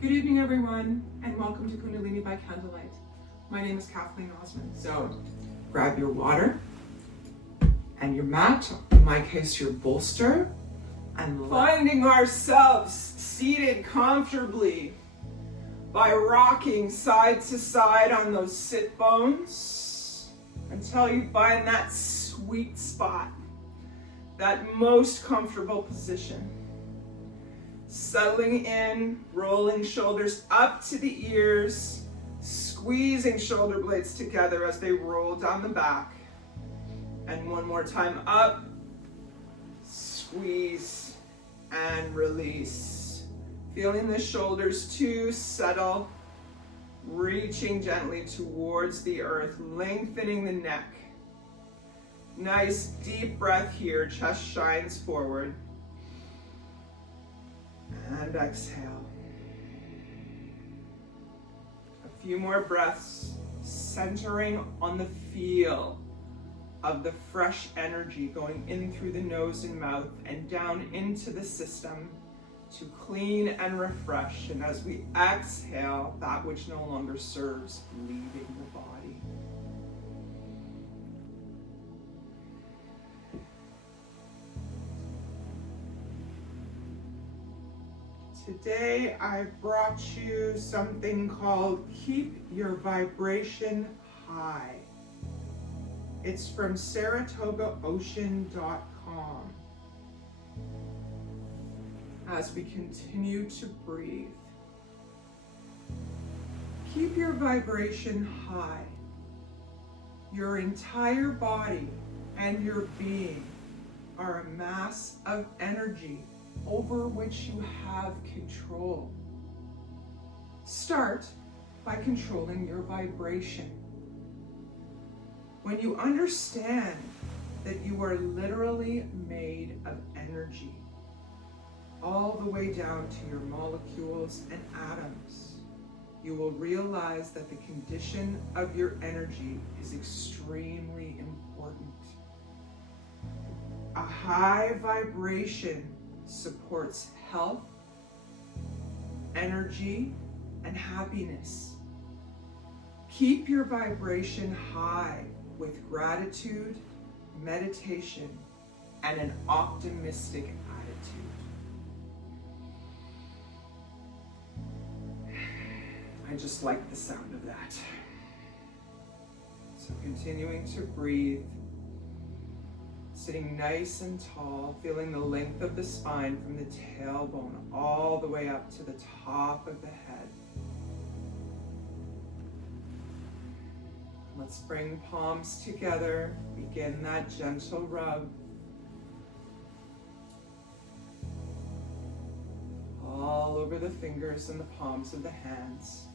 Good evening, everyone, and welcome to Kundalini by Candlelight. My name is Kathleen Osmond. So grab your water and your mat, in my case your bolster, and finding ourselves seated comfortably by rocking side to side on those sit bones until you find that sweet spot, that most comfortable position. Settling in, rolling shoulders up to the ears, squeezing shoulder blades together as they roll down the back. And one more time up, squeeze and release. Feeling the shoulders too settle, reaching gently towards the earth, lengthening the neck. Nice deep breath here, chest shines forward. And exhale. A few more breaths, centering on the feel of the fresh energy going in through the nose and mouth and down into the system to clean and refresh. And as we exhale, that which no longer serves, leaving the body. Today I brought you something called Keep Your Vibration High. It's from SaratogaOcean.com. As we continue to breathe, keep your vibration high. Your entire body and your being are a mass of energy over which you have control. Start by controlling your vibration. When you understand that you are literally made of energy, all the way down to your molecules and atoms, you will realize that the condition of your energy is extremely important. A high vibration supports health, energy, and happiness. Keep your vibration high with gratitude, meditation, and an optimistic attitude. I just like the sound of that. So continuing to breathe, sitting nice and tall, feeling the length of the spine from the tailbone all the way up to the top of the head. Let's bring palms together, begin that gentle rub. All over the fingers and the palms of the hands.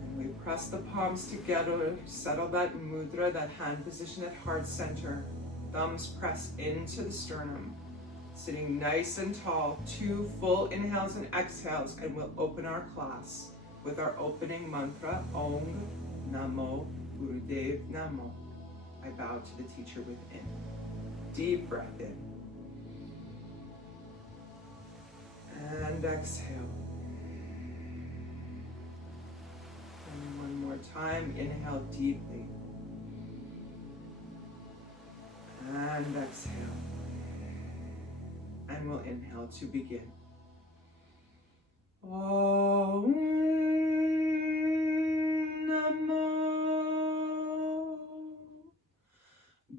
And we press the palms together, settle that mudra, that hand position at heart center. Thumbs press into the sternum, sitting nice and tall. 2 full inhales and exhales, and we'll open our class with our opening mantra, Om Namo Gurudev Namo. I bow to the teacher within. Deep breath in. And exhale. And one more time, inhale deeply. And exhale. And we'll inhale to begin. Om Namo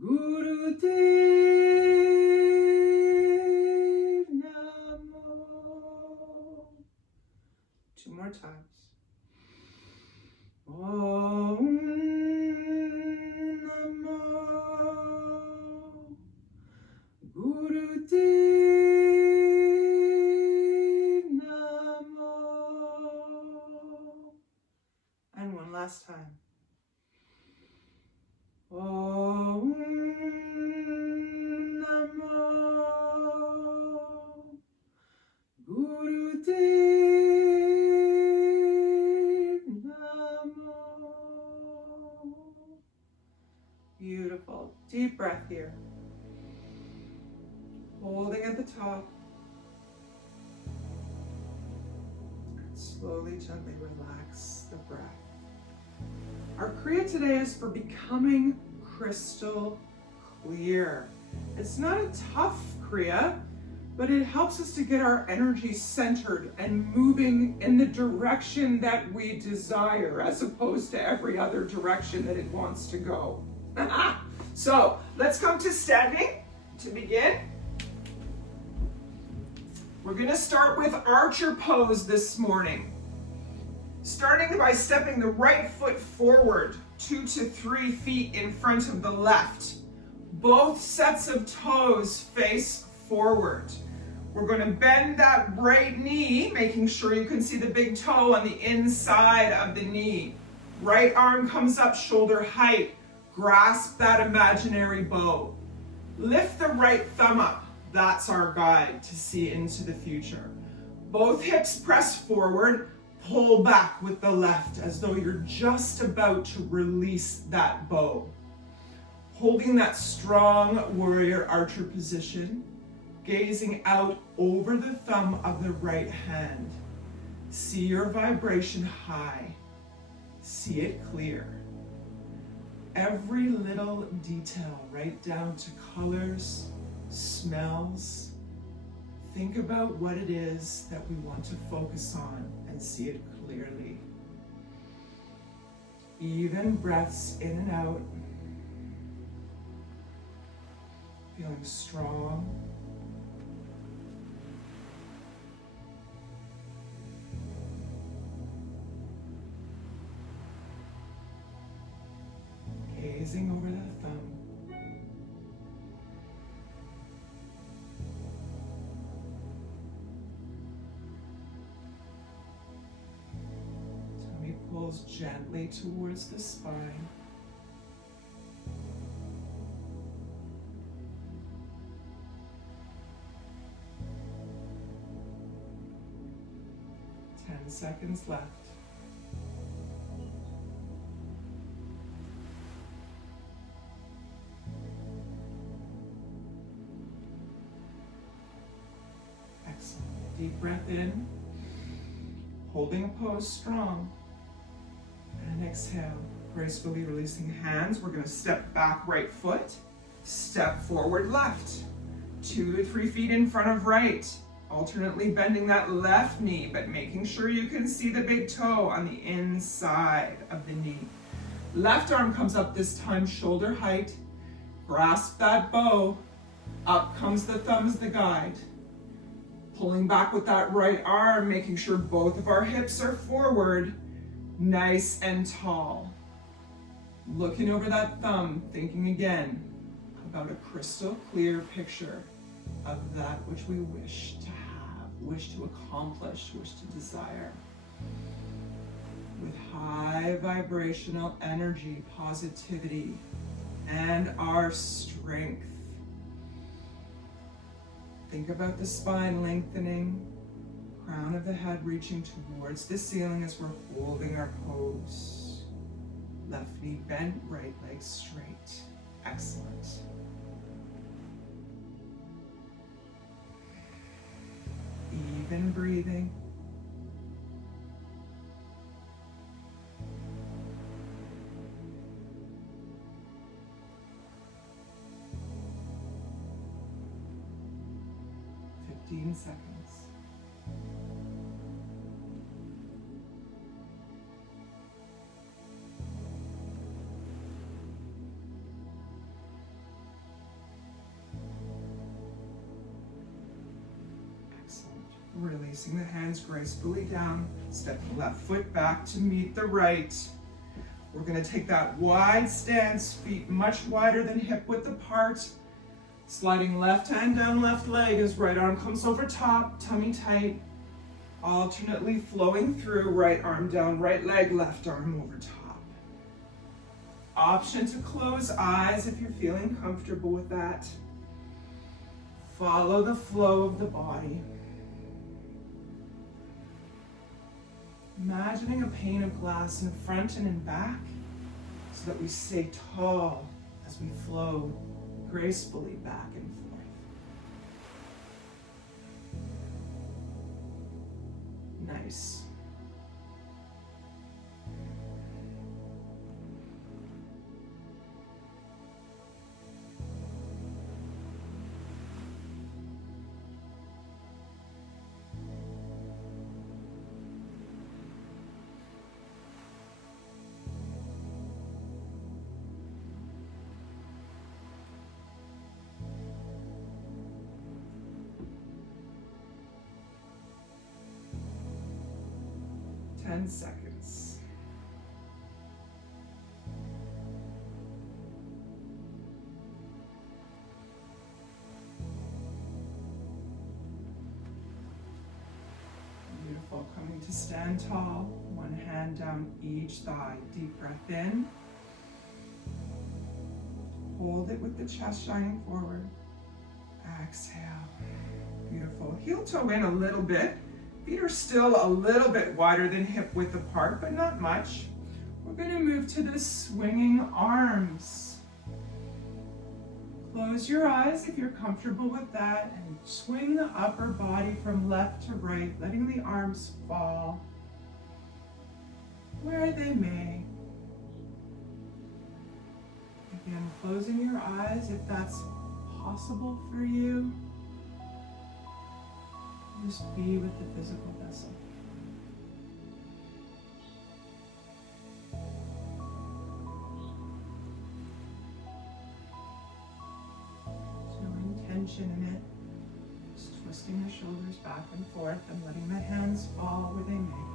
Gurudev Namo. 2 more times. Om Namo Gurudev Namo. And one last time. Om Namo Gurudev Namo. Beautiful. Deep breath here. Holding at the top. slowly, gently relax the breath. Our Kriya today is for becoming crystal clear. It's not a tough Kriya, but it helps us to get our energy centered and moving in the direction that we desire, as opposed to every other direction that it wants to go. So let's come to standing to begin. We're going to start with archer pose this morning. Starting by stepping the right foot forward 2 to 3 feet in front of the left. Both sets of toes face forward. We're going to bend that right knee, making sure you can see the big toe on the inside of the knee. Right arm comes up shoulder height. Grasp that imaginary bow. Lift the right thumb up. That's our guide to see into the future. Both hips press forward, pull back with the left as though you're just about to release that bow. Holding that strong warrior archer position, gazing out over the thumb of the right hand. See your vibration high. See it clear. Every little detail, right down to colors, smells. Think about what it is that we want to focus on and see it clearly. Even breaths in and out. Feeling strong. Gazing over that thumb. Tummy pulls gently towards the spine. Seconds left. Excellent. Deep breath in, holding a pose strong, and exhale, gracefully releasing hands. We're going to step back right foot, step forward left, 2 to 3 feet in front of right. Alternately bending that left knee, but making sure you can see the big toe on the inside of the knee. Left arm comes up this time, shoulder height. Grasp that bow. Up comes the thumb as the guide. Pulling back with that right arm, making sure both of our hips are forward, nice and tall. Looking over that thumb, thinking again about a crystal clear picture of that which we wish to have, wish to accomplish, wish to desire. With high vibrational energy, positivity, and our strength. Think about the spine lengthening, crown of the head reaching towards the ceiling as we're holding our pose. Left knee bent, right leg straight. Excellent. Even breathing. Seconds. Excellent. Releasing the hands gracefully down, step the left foot back to meet the right. We're going to take that wide stance, feet much wider than hip width apart. Sliding left hand down left leg as right arm comes over top, tummy tight. Alternately flowing through, right arm down, right leg, left arm over top. Option to close eyes if you're feeling comfortable with that. Follow the flow of the body. Imagining a pane of glass in front and in back so that we stay tall as we flow gracefully back and forth. Nice. 10 seconds. Beautiful. Coming to stand tall. One hand down each thigh. Deep breath in. Hold it with the chest shining forward. Exhale. Beautiful. Heel toe in a little bit. Feet are still a little bit wider than hip width apart, but not much. We're going to move to the swinging arms. Close your eyes if you're comfortable with that, and swing the upper body from left to right, letting the arms fall where they may. Again, closing your eyes if that's possible for you. Just be with the physical vessel. There's no intention in it. Just twisting the shoulders back and forth and letting the hands fall where they may.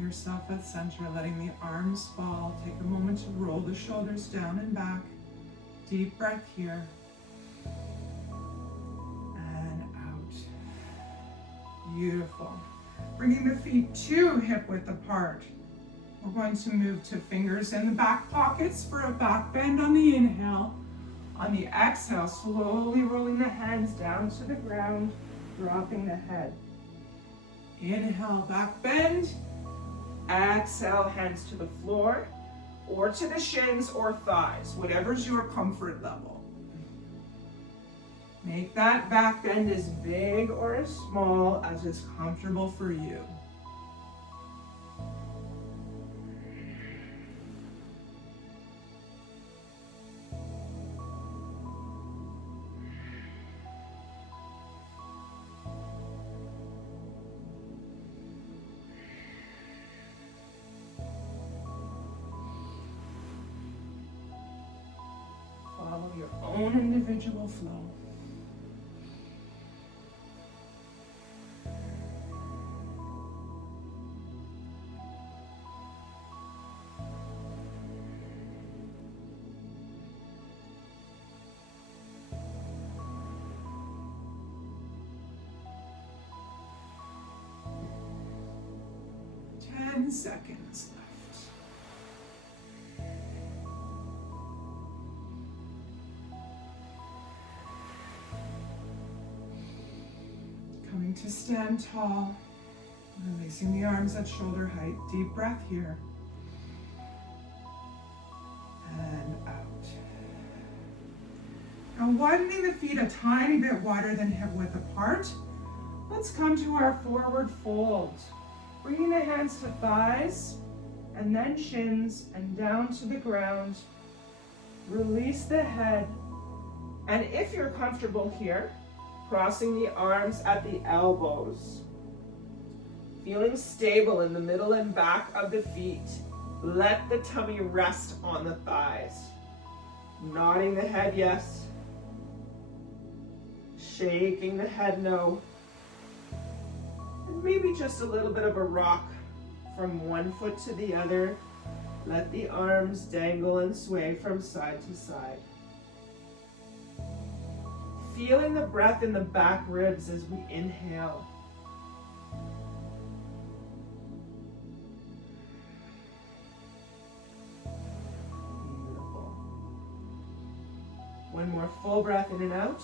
Yourself at center, letting the arms fall. Take a moment to roll the shoulders down and back. Deep breath here. And out. Beautiful. Bringing the feet to hip width apart. We're going to move to fingers in the back pockets for a back bend on the inhale. On the exhale, slowly rolling the hands down to the ground, dropping the head. Inhale, back bend. Exhale, hands to the floor or to the shins or thighs, whatever's your comfort level. Make that back bend as big or as small as is comfortable for you. Follow your own individual flow. Ten seconds left. Coming to stand tall, releasing the arms at shoulder height. Deep breath here. And out. Now widening the feet a tiny bit wider than hip width apart. Let's come to our forward fold. Bringing the hands to thighs and then shins and down to the ground. Release the head. And if you're comfortable here, crossing the arms at the elbows. Feeling stable in the middle and back of the feet. Let the tummy rest on the thighs. Nodding the head yes. Shaking the head no. And maybe just a little bit of a rock from one foot to the other. Let the arms dangle and sway from side to side. Feeling the breath in the back ribs as we inhale. Beautiful. One more full breath in and out.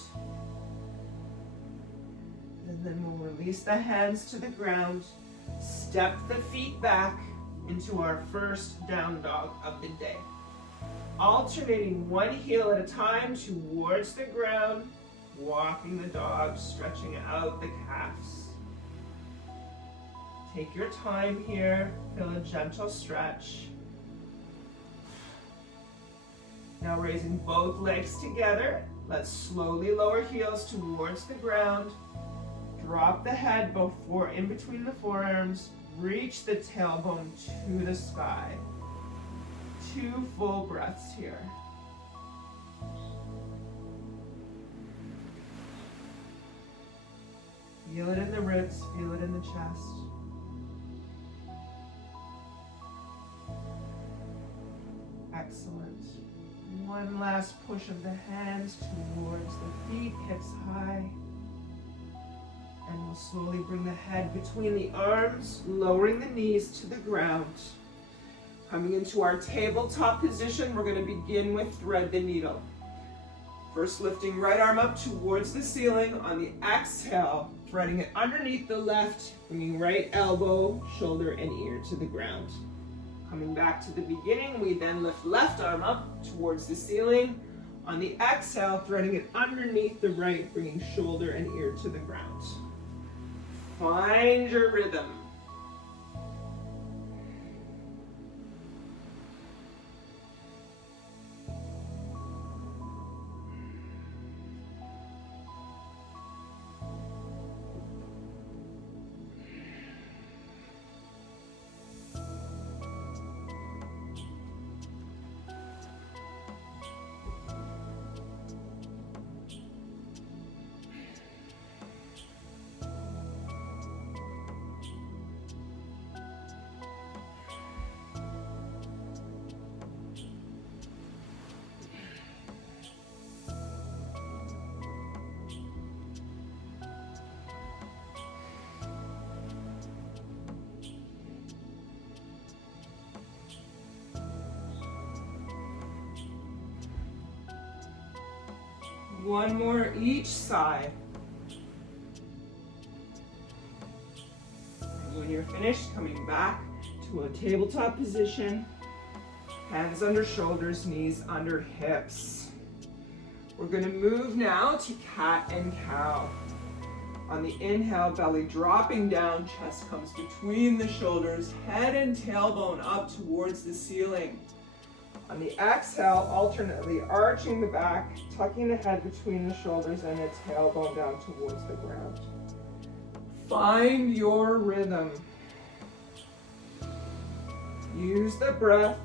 And then we'll release the hands to the ground. Step the feet back into our first down dog of the day. Alternating one heel at a time towards the ground. Walking the dog, stretching out the calves. Take your time here. Feel a gentle stretch. Now raising both legs together. Let's slowly lower heels towards the ground. Drop the head before in between the forearms. Reach the tailbone to the sky. 2 full breaths here. Feel it in the ribs, feel it in the chest. Excellent. One last push of the hands towards the feet, hips high. And we'll slowly bring the head between the arms, lowering the knees to the ground. Coming into our tabletop position, we're going to begin with thread the needle. First, lifting right arm up towards the ceiling. On the exhale, threading it underneath the left, bringing right elbow, shoulder, and ear to the ground. Coming back to the beginning, we then lift left arm up towards the ceiling. On the exhale, threading it underneath the right, bringing shoulder and ear to the ground. Find your rhythm. One more each side. And when you're finished, coming back to a tabletop position. Hands under shoulders, knees under hips. We're going to move now to cat and cow. On the inhale, belly dropping down, chest comes between the shoulders, head and tailbone up towards the ceiling. On the exhale, alternately arching the back, tucking the head between the shoulders and the tailbone down towards the ground. Find your rhythm. Use the breath.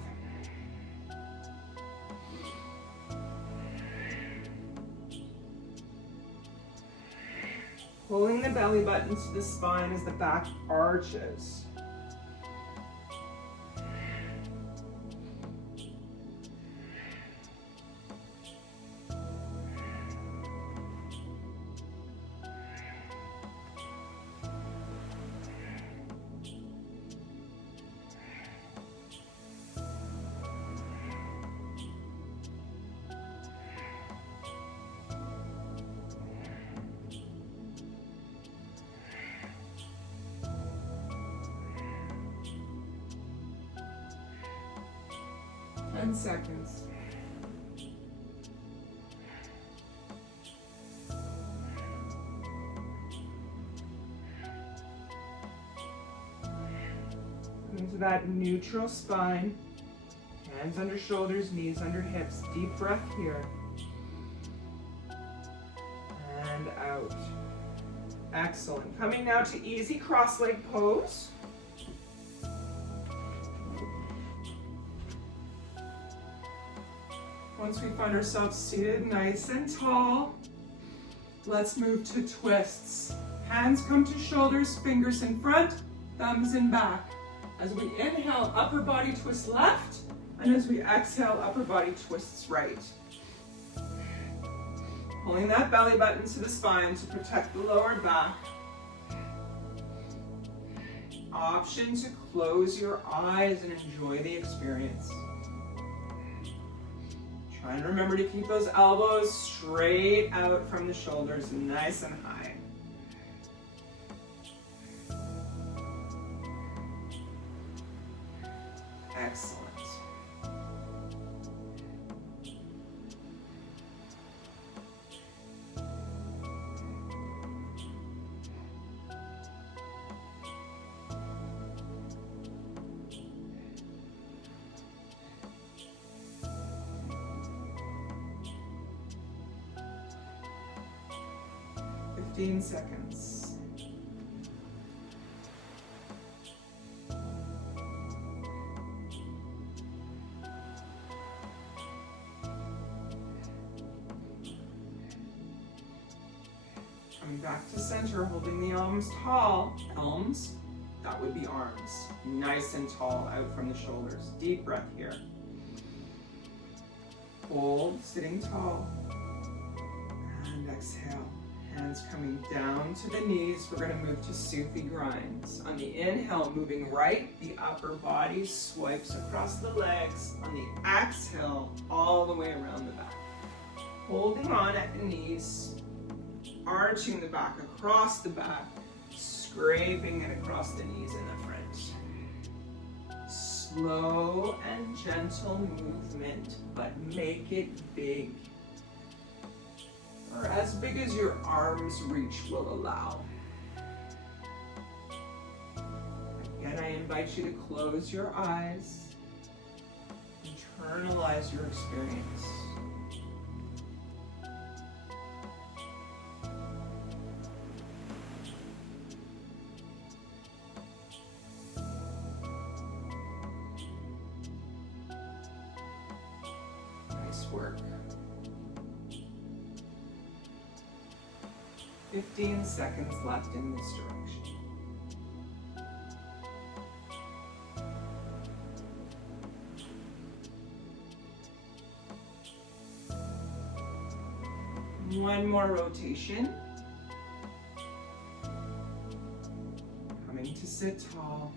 Pulling the belly button to the spine as the back arches. Seconds. Into that neutral spine, hands under shoulders, knees under hips. Deep breath here. And out. Excellent. Coming now to easy cross-leg pose. Once we find ourselves seated nice and tall, let's move to twists. Hands come to shoulders, fingers in front, thumbs in back. As we inhale, upper body twist left, and as we exhale, upper body twists right. Pulling that belly button to the spine to protect the lower back. Option to close your eyes and enjoy the experience. Try and remember to keep those elbows straight out from the shoulders, nice and high. Excellent. 15 seconds. Coming back to center, holding the elms tall. Elms, that would be arms. Nice and tall out from the shoulders. Deep breath here. Hold, sitting tall. And exhale. Hands coming down to the knees. We're going to move to Sufi grinds. On the inhale, moving right, the upper body swipes across the legs. On the exhale, all the way around the back. Holding on at the knees, arching the back across the back, scraping it across the knees in the front. Slow and gentle movement, but make it big. Or as big as your arm's reach will allow. Again, I invite you to close your eyes, internalize your experience. Nice work. 15 seconds left in this direction. One more rotation. Coming to sit tall.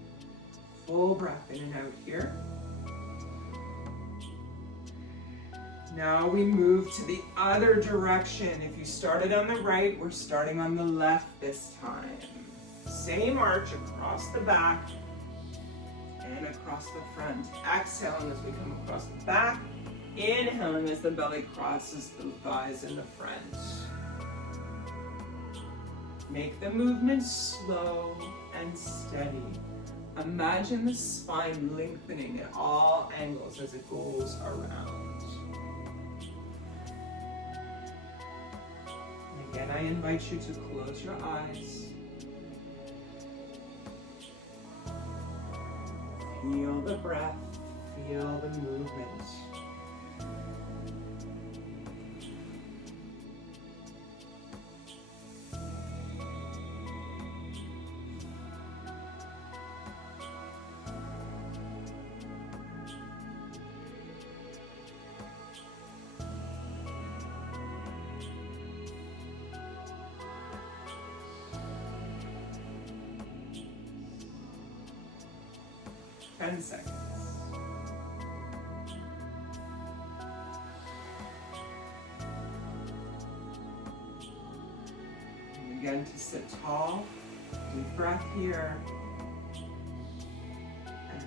Full breath in and out here. Now we move to the other direction. If you started on the right, we're starting on the left this time. Same arch across the back and across the front. Exhaling as we come across the back. Inhaling as the belly crosses the thighs in the front. Make the movement slow and steady. Imagine the spine lengthening at all angles as it goes around. Again, I invite you to close your eyes. Feel the breath, feel the movement. Ten seconds. And again, to sit tall, deep breath here,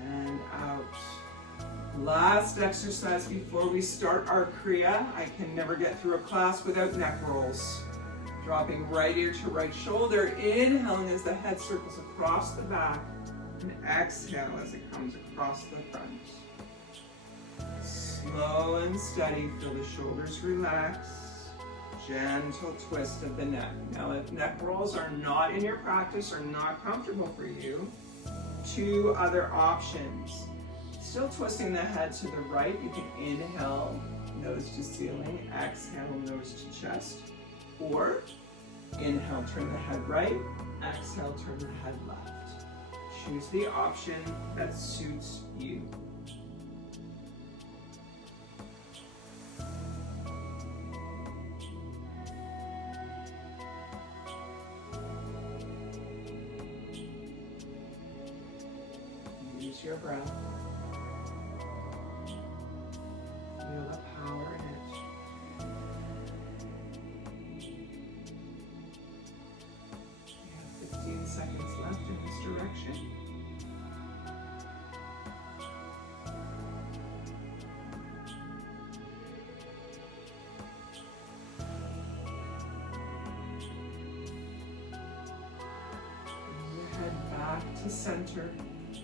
and out. Last exercise before we start our KRIYA. I can never get through a class without neck rolls. Dropping right ear to right shoulder, inhaling as the head circles across the back. And exhale as it comes across the front. Slow and steady, feel the shoulders relax. Gentle twist of the neck. Now if neck rolls are not in your practice or not comfortable for you, two other options. Still twisting the head to the right, you can inhale, nose to ceiling, exhale, nose to chest. Or inhale, turn the head right, exhale, turn the head left. Choose the option that suits you. Use your breath. Feel the power in it. You have 15 seconds left in this direction. To center,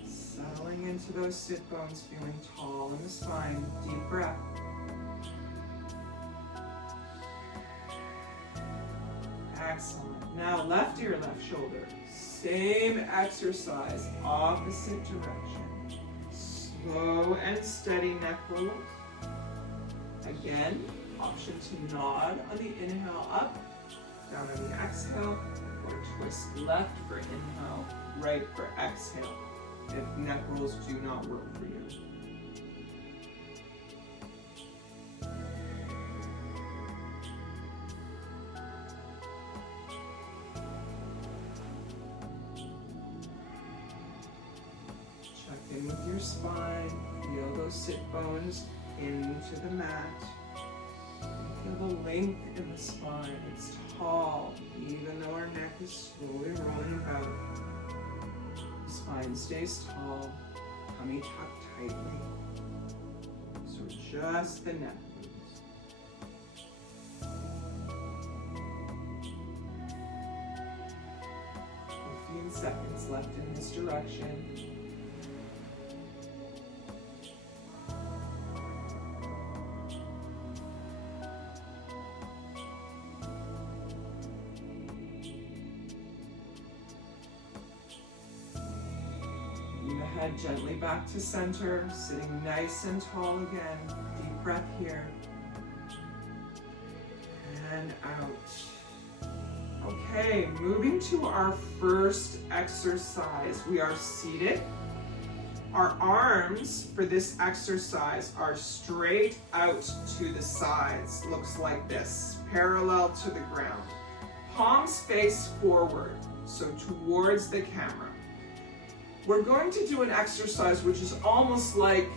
settling into those sit bones, feeling tall in the spine. Deep breath. Excellent. Now left ear, left shoulder. Same exercise, opposite direction. Slow and steady neck rolls. Again, option to nod on the inhale up, down on the exhale, or twist left for inhale, right for exhale, if neck rolls do not work for you. Check in with your spine, feel those sit bones into the mat. Feel the length in the spine, it's tall, even though our neck is slowly rolling about. The spine stays tall, tummy tucked tightly. So just the neck moves. "15 seconds left in this direction. Head gently back to center, sitting nice and tall again. Deep breath here. And out. Okay, moving to our first exercise. We are seated. Our arms for this exercise are straight out to the sides. Looks like this, parallel to the ground. Palms face forward, so towards the camera. We're going to do an exercise which is almost like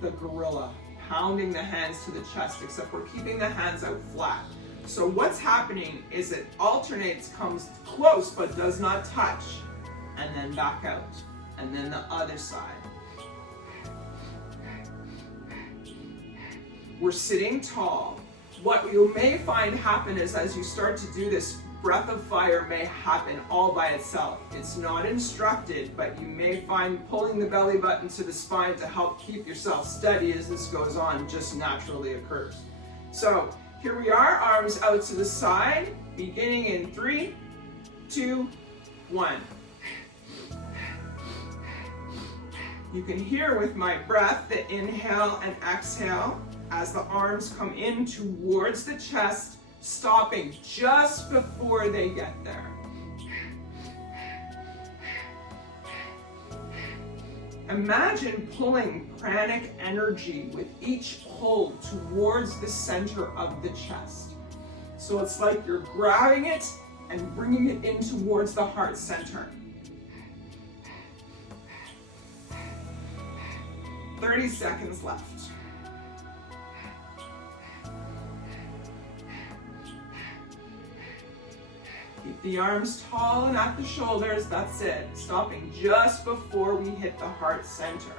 the gorilla, pounding the hands to the chest, except we're keeping the hands out flat. So what's happening is it alternates, comes close but does not touch, and then back out, and then the other side. We're sitting tall. What you may find happen is as you start to do this, breath of fire may happen all by itself. It's not instructed, but you may find pulling the belly button to the spine to help keep yourself steady as this goes on just naturally occurs. So here we are, arms out to the side, beginning in 3, 2, 1. You can hear with my breath the inhale and exhale as the arms come in towards the chest, stopping just before they get there. Imagine pulling pranic energy with each pull towards the center of the chest. So it's like you're grabbing it and bringing it in towards the heart center. 30 seconds left. Keep the arms tall and at the shoulders, that's it. Stopping just before we hit the heart center.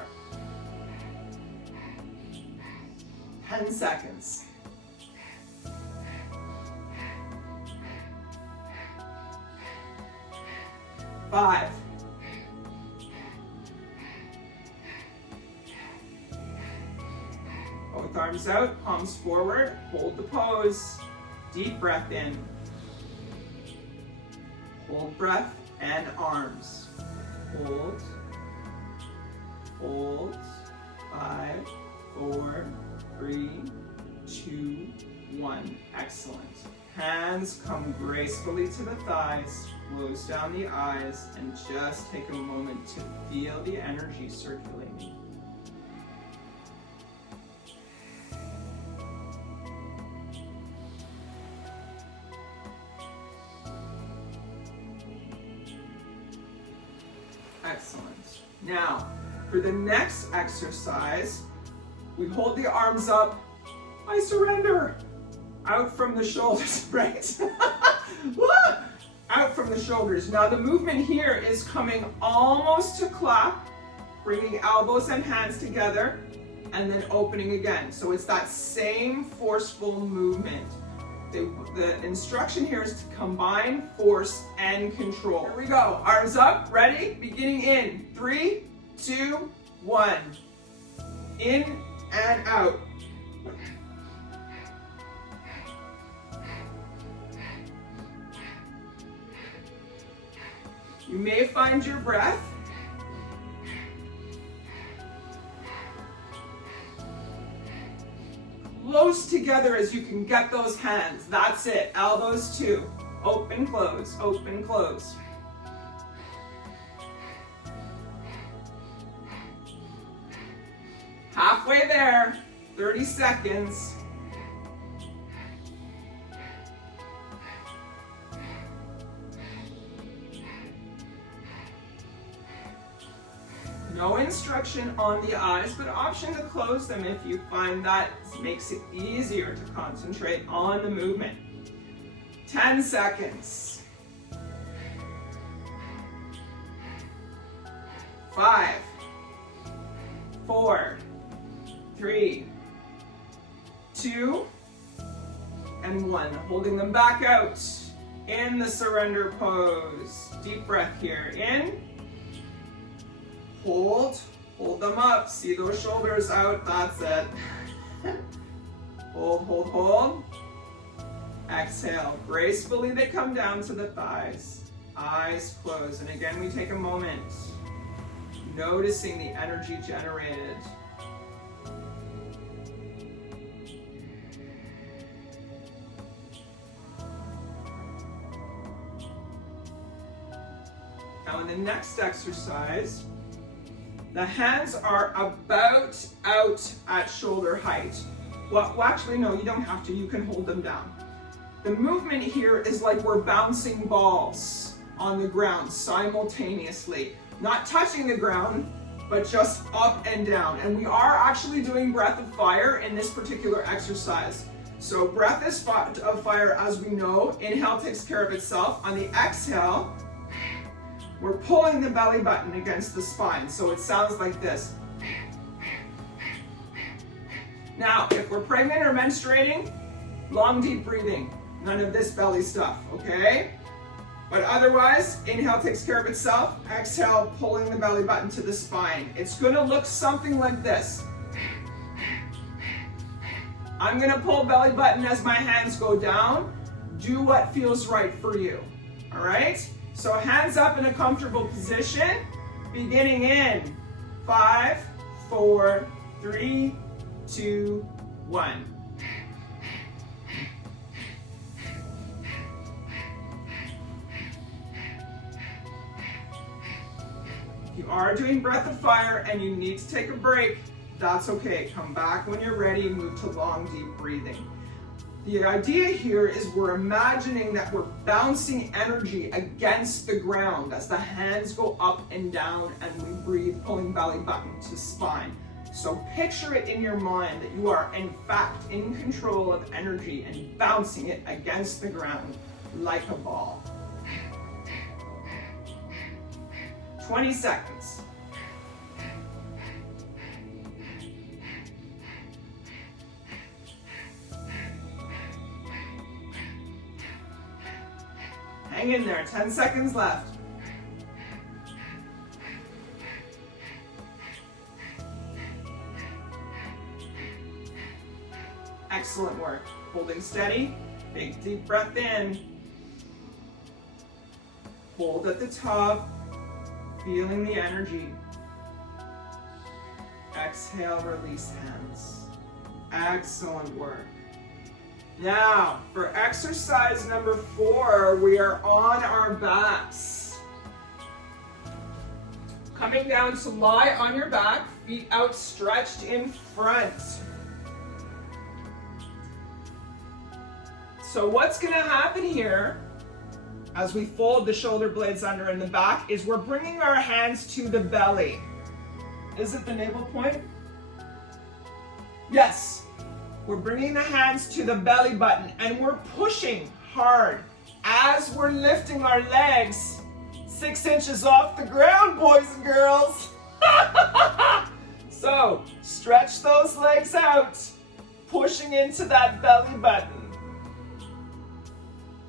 10 seconds. 5. 4. Both arms out, palms forward, hold the pose. Deep breath in. Hold breath and arms. Hold. Hold. 5, 4, 3, 2, 1. Excellent. Hands come gracefully to the thighs. Close down the eyes and just take a moment to feel the energy circulating. Excellent. Now, for the next exercise, we hold the arms up. I surrender. Out from the shoulders, right? Out from the shoulders. Now the movement here is coming almost to clap, bringing elbows and hands together, and then opening again. So it's that same forceful movement. The instruction here is to combine force and control. Here we go. Arms up, ready? Beginning in 3, 2, 1. In and out. You may find your breath. Close together as you can get those hands. That's it. Elbows too. Open, close, open, close. Halfway there. 30 seconds. No instruction on the eyes, but option to close them if you find that makes it easier to concentrate on the movement. 10 seconds. 5, 4, 3, 2, and 1. Holding them back out in the surrender pose. Deep breath here. In. Hold them up. See those shoulders out. That's it. Hold, hold, hold. Exhale. Gracefully they come down to the thighs. Eyes closed. And again, we take a moment noticing the energy generated. Now in the next exercise, the hands are about out at shoulder height. Well, actually, no, you don't have to. You can hold them down. The movement here is like we're bouncing balls on the ground simultaneously. Not touching the ground, but just up and down. And we are actually doing breath of fire in this particular exercise. So breath of fire, as we know, inhale takes care of itself. On the exhale, we're pulling the belly button against the spine, so it sounds like this. Now, if we're pregnant or menstruating, long deep breathing. None of this belly stuff, okay? But otherwise, inhale takes care of itself. Exhale, pulling the belly button to the spine. It's gonna look something like this. I'm gonna pull belly button as my hands go down. Do what feels right for you, all right? So hands up in a comfortable position, beginning in 5, 4, 3, 2, 1. If you are doing breath of fire and you need to take a break, that's okay. Come back when you're ready and move to long, deep breathing. The idea here is we're imagining that we're bouncing energy against the ground as the hands go up and down and we breathe, pulling belly button to spine. So picture it in your mind that you are in fact in control of energy and bouncing it against the ground like a ball. 20 seconds. Hang in there, 10 seconds left. Excellent work. Holding steady, big deep breath in. Hold at the top, feeling the energy. Exhale, release hands. Excellent work. Now, for exercise number 4, we are on our backs. Coming down to lie on your back, feet outstretched in front. So what's gonna happen here, as we fold the shoulder blades under in the back, is we're bringing our hands to the belly. Is it the navel point? Yes. We're bringing the hands to the belly button and we're pushing hard as we're lifting our legs 6 inches off the ground, boys and girls. So stretch those legs out, pushing into that belly button.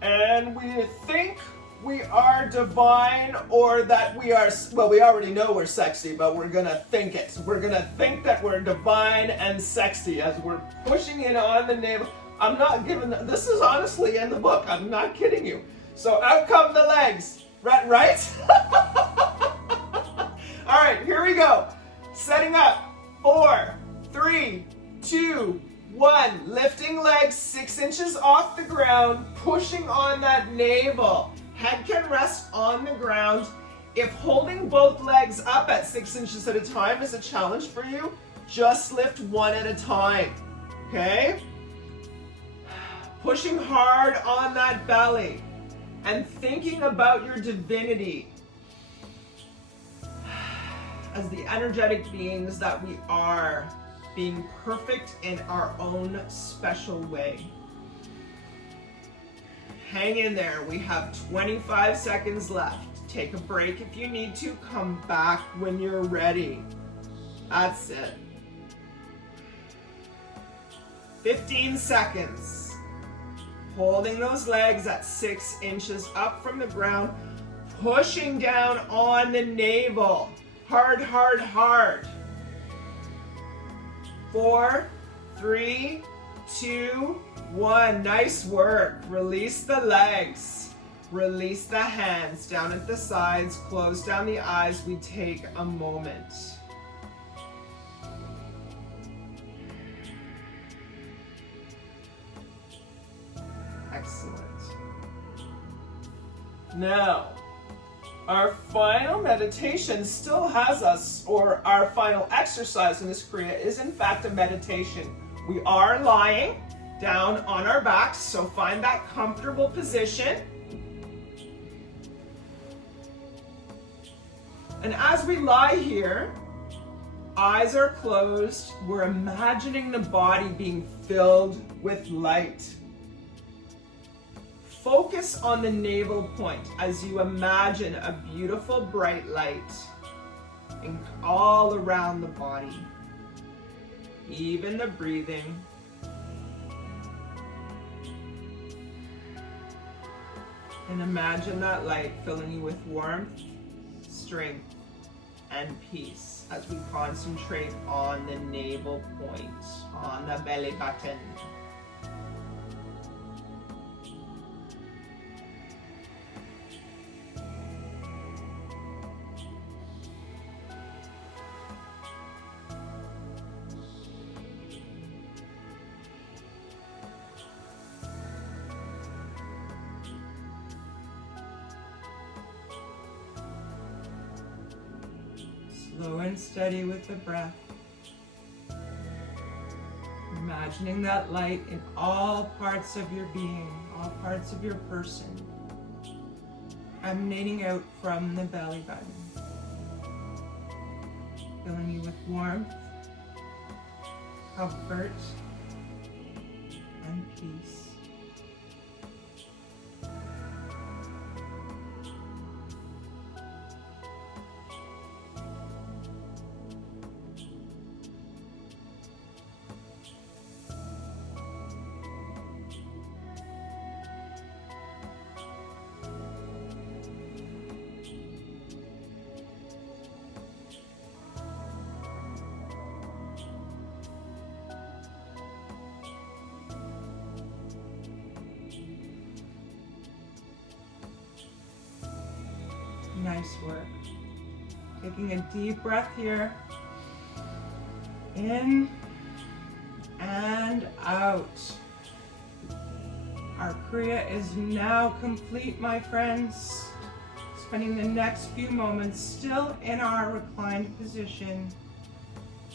And we think we are divine, or that we are, well, we already know we're sexy, but we're gonna think it. We're gonna think that we're divine and sexy as we're pushing in on the navel. I'm not giving, this is honestly in the book, I'm not kidding you. So out come the legs. Right? All right, here we go. Setting up. 4, 3, 2, 1. Lifting legs 6 inches off the ground, pushing on that navel. Head can rest on the ground. If holding both legs up at 6 inches at a time is a challenge for you, just lift one at a time, okay? Pushing hard on that belly and thinking about your divinity as the energetic beings that we are, being perfect in our own special way. Hang in there. We have 25 seconds left. Take a break if you need to. Come back when you're ready. That's it. 15 seconds. Holding those legs at 6 inches up from the ground. Pushing down on the navel. Hard, hard, hard. 4, 3, 2, 1. Nice work. Release the legs. Release the hands down at the sides. Close down the eyes. We take a moment. Excellent. Now, our final meditation still has us, or our final exercise in this Kriya is in fact a meditation. We are lying down on our backs, so find that comfortable position. And as we lie here, eyes are closed, we're imagining the body being filled with light. Focus on the navel point as you imagine a beautiful bright light all around the body, even the breathing. And imagine that light filling you with warmth, strength, and peace as we concentrate on the navel point, on the belly button. Slow and steady with the breath. Imagining that light in all parts of your being, all parts of your person, emanating out from the belly button, filling you with warmth, comfort, and peace. Nice work. Taking a deep breath here. In and out. Our Kriya is now complete, my friends. Spending the next few moments still in our reclined position.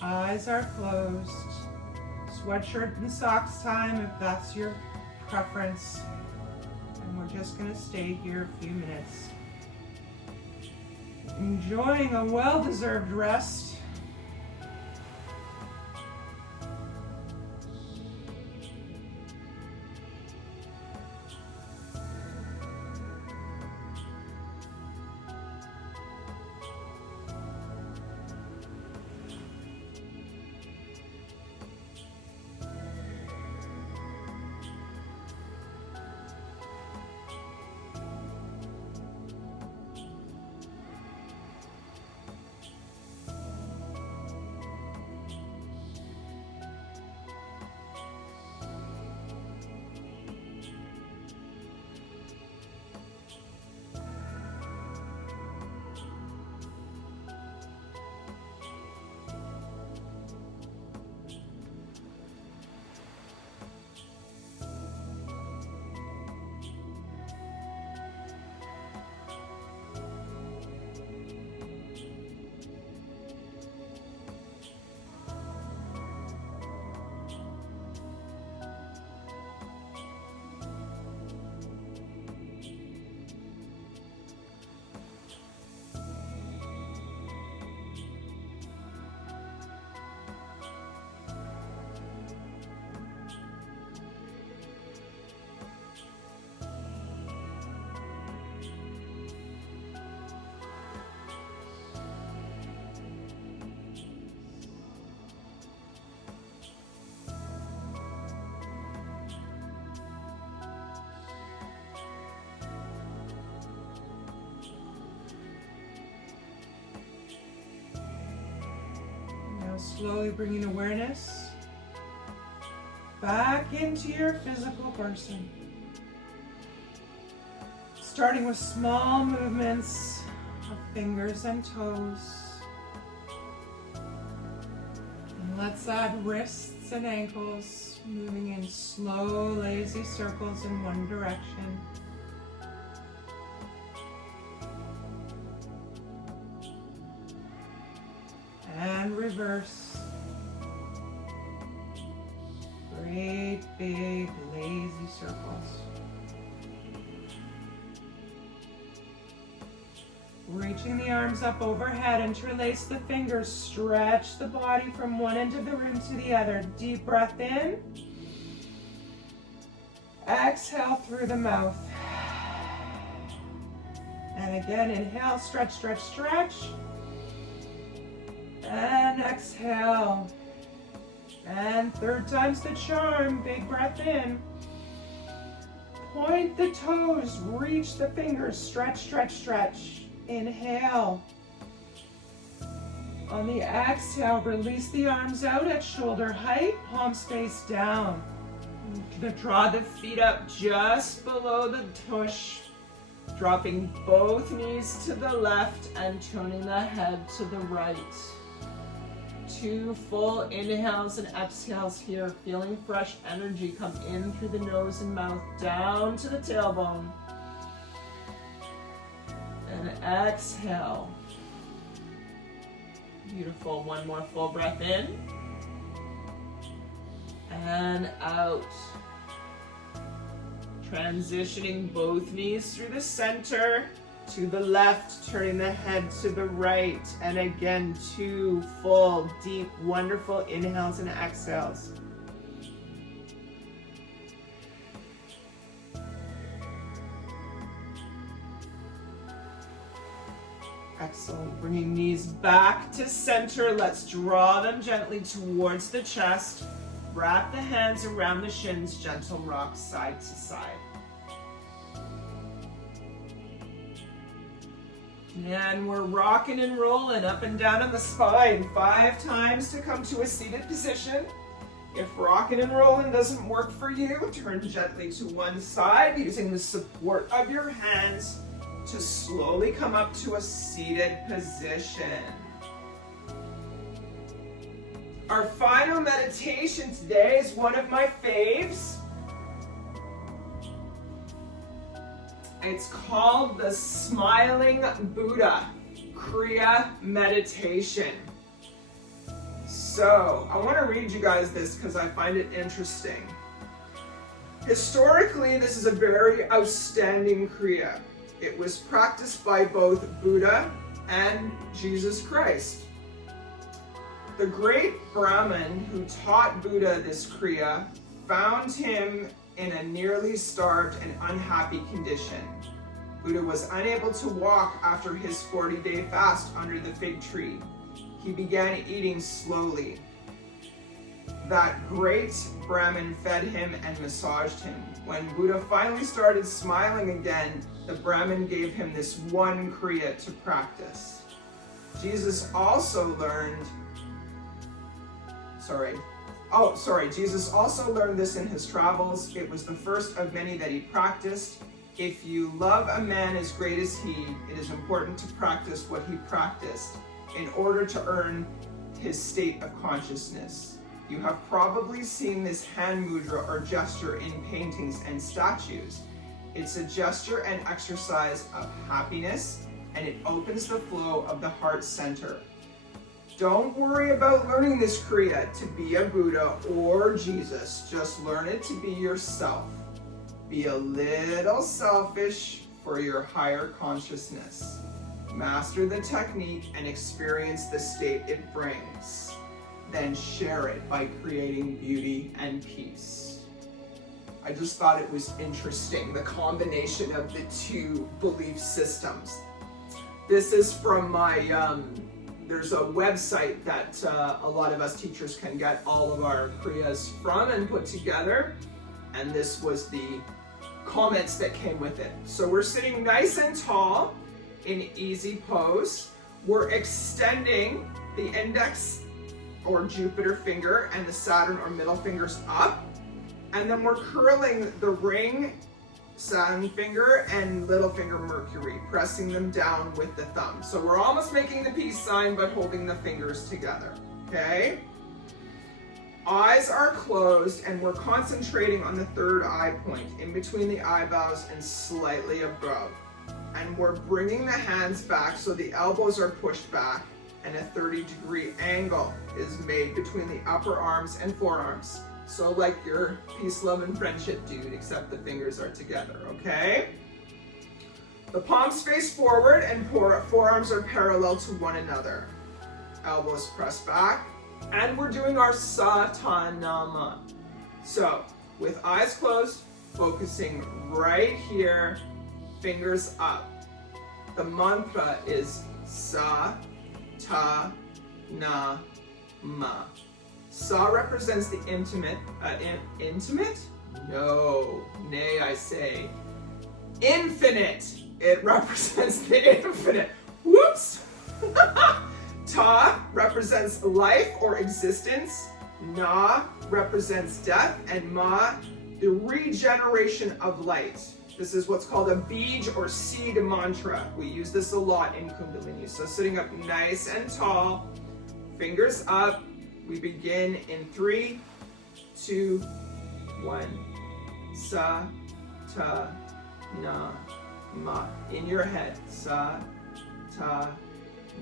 Eyes are closed. Sweatshirt and socks time if that's your preference. And we're just going to stay here a few minutes. Enjoying a well-deserved rest. slowly bringing awareness back into your physical person. Starting with small movements of fingers and toes. And let's add wrists and ankles, moving in slow, lazy circles in one direction. And reverse. Great big lazy circles. Reaching the arms up overhead, interlace the fingers, stretch the body from one end of the room to the other. Deep breath in. Exhale through the mouth. And again, inhale, stretch, stretch, stretch. And exhale. And third time's the charm. Big breath in. Point the toes, reach the fingers, stretch, stretch, stretch. Inhale. On the exhale, release the arms out at shoulder height, palms face down. Draw the feet up just below the tush, dropping both knees to the left and turning the head to the right. 2 full inhales and exhales here, feeling fresh energy come in through the nose and mouth, down to the tailbone. And exhale. Beautiful. One more full breath in. And out. Transitioning both knees through the center to the left, turning the head to the right. And again, 2 full, deep, wonderful inhales and exhales. Excellent. Bringing knees back to center. Let's draw them gently towards the chest. Wrap the hands around the shins. Gentle rock side to side. And we're rocking and rolling up and down on the spine. 5 times to come to a seated position. If rocking and rolling doesn't work for you, turn gently to one side using the support of your hands to slowly come up to a seated position. Our final meditation today is one of my faves. It's called the Smiling Buddha KRIYA meditation. So I want to read you guys this because I find it interesting. Historically, this is a very outstanding KRIYA. It was practiced by both Buddha and Jesus Christ. The great Brahmin who taught Buddha this KRIYA found him in a nearly starved and unhappy condition. Buddha was unable to walk after his 40-day fast under the fig tree. He began eating slowly. That great Brahmin fed him and massaged him. When Buddha finally started smiling again, the Brahmin gave him this one KRIYA to practice. Jesus also learned this in his travels. It was the first of many that he practiced. If you love a man as great as he, it is important to practice what he practiced in order to earn his state of consciousness. You have probably seen this hand mudra or gesture in paintings and statues. It's a gesture and exercise of happiness, and it opens the flow of the heart center. Don't worry about learning this KRIYA to be a Buddha or Jesus. Just learn it to be yourself. Be a little selfish for your higher consciousness. Master the technique and experience the state it brings. Then share it by creating beauty and peace. I just thought it was interesting, the combination of the two belief systems. This is from my, there's a website that a lot of us teachers can get all of our KRIYAs from and put together. And this was the comments that came with it. So we're sitting nice and tall in easy pose. We're extending the index or Jupiter finger and the Saturn or middle fingers up. And then we're curling the ring, Saturn finger, and little finger Mercury, pressing them down with the thumb. So we're almost making the peace sign, but holding the fingers together, okay? Eyes are closed, and we're concentrating on the third eye point, in between the eyebrows and slightly above. And we're bringing the hands back so the elbows are pushed back, and a 30-degree angle is made between the upper arms and forearms. So like your peace, love, and friendship dude, except the fingers are together, okay? The palms face forward and forearms are parallel to one another. Elbows press back. And we're doing our Satanama. So, with eyes closed, focusing right here, fingers up. The mantra is Sa, Ta, Na, Ma. Sa represents the intimate, intimate? No, nay I say. Infinite. It represents the infinite. Whoops! Ta represents life or existence. Na represents death. And Ma, the regeneration of light. This is what's called a bij or seed mantra. We use this a lot in Kundalini. So sitting up nice and tall, fingers up. We begin in 3, 2, 1. Sa, ta, na, ma. In your head. Sa, ta,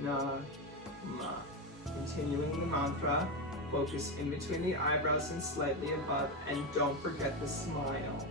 na, ma. Continuing the mantra. Focus in between the eyebrows and slightly above. And don't forget the smile.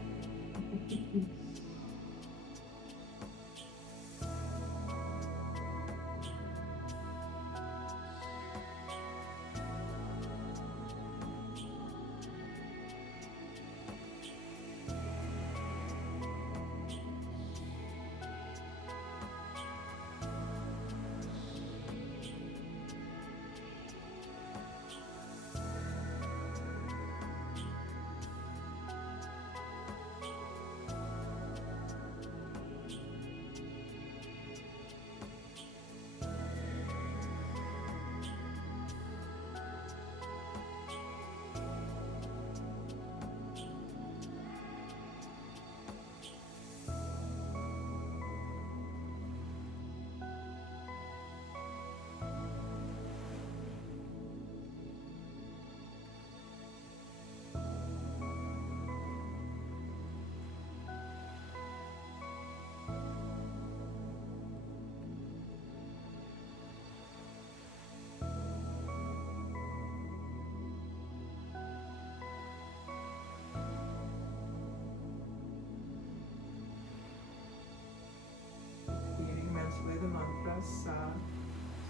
The mantra Sa,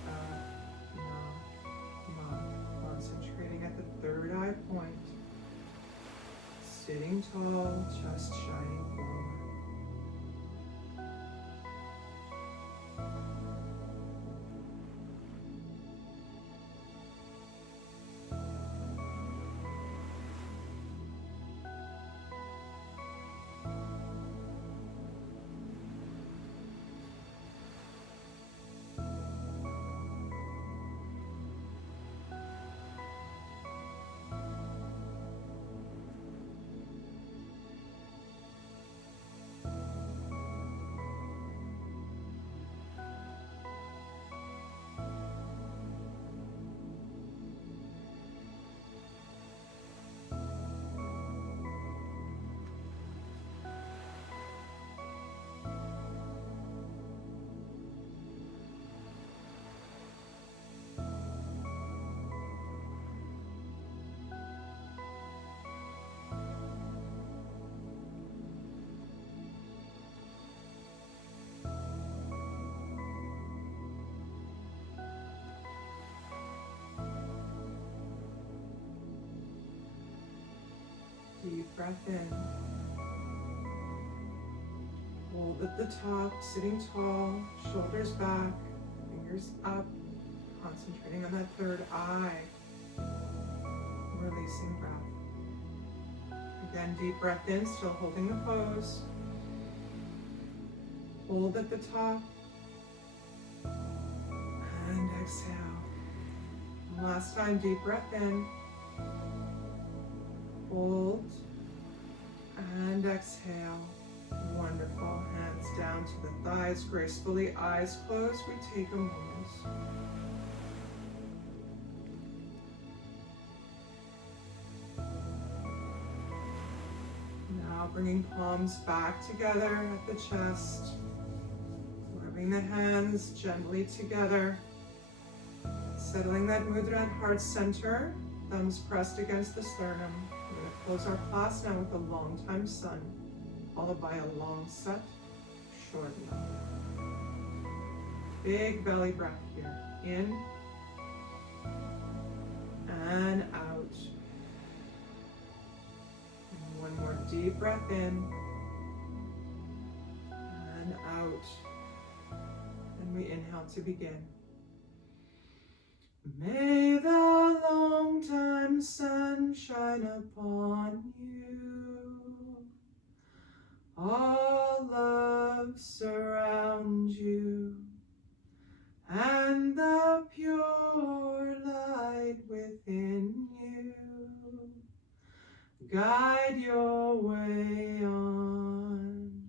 Ta, Na, Ma. Concentrating at the third eye point. Sitting tall, chest shining forward. Deep breath in. Hold at the top, sitting tall, shoulders back, fingers up, concentrating on that third eye. Releasing breath. Again, deep breath in, still holding the pose. Hold at the top. And exhale. And last time, deep breath in. Hold. And exhale. Wonderful. Hands down to the thighs gracefully. Eyes closed. We take a moment. Now bringing palms back together at the chest. Rubbing the hands gently together. Settling that mudra at heart center. Thumbs pressed against the sternum. We're going to close our class now with a long time sun, followed by a long set, short now. Big belly breath here. In and out. And one more deep breath in and out. And we inhale to begin. May the long time sun shine upon you. All love surround you, and the pure light within you guide your way on.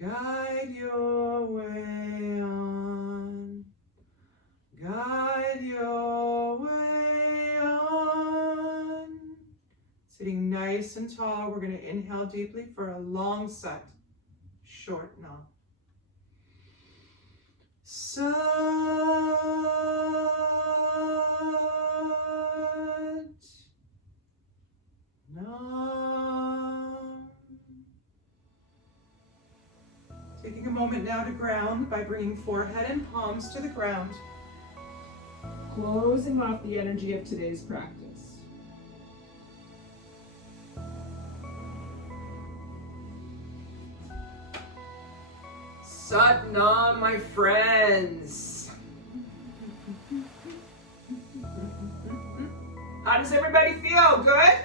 Guide your way on. Guide your way on. Sitting nice and tall, we're going to inhale deeply for a long set. Short now. Sat Nam. Taking a moment now to ground by bringing forehead and palms to the ground. Closing off the energy of today's practice. Sat Nam, my friends. How does everybody feel? Good?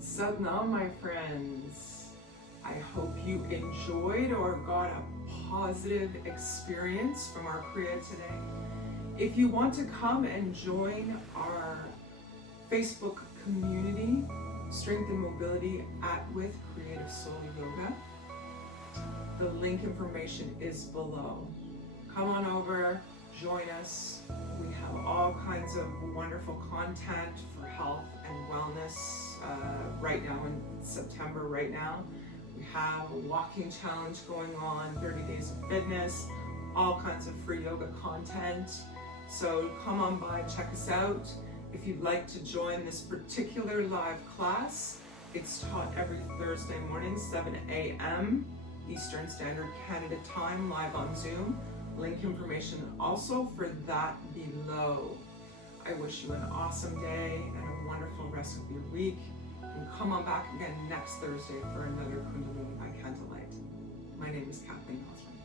Sat Nam, my friends. I hope you enjoyed or got a positive experience from our KRIYA today. If you want to come and join our Facebook community, Strength and Mobility with Creative Soul Yoga, the link information is below. Come on over, join us. We have all kinds of wonderful content for health and wellness right now in September right now. We have a walking challenge going on, 30 days of fitness, all kinds of free yoga content. So come on by, check us out. If you'd like to join this particular live class, it's taught every Thursday morning, 7 a.m. Eastern Standard Canada Time, live on Zoom. Link information also for that below. I wish you an awesome day and a wonderful rest of your week. And come on back again next Thursday for another Kundalini by Candlelight. My name is Kathleen.osmond.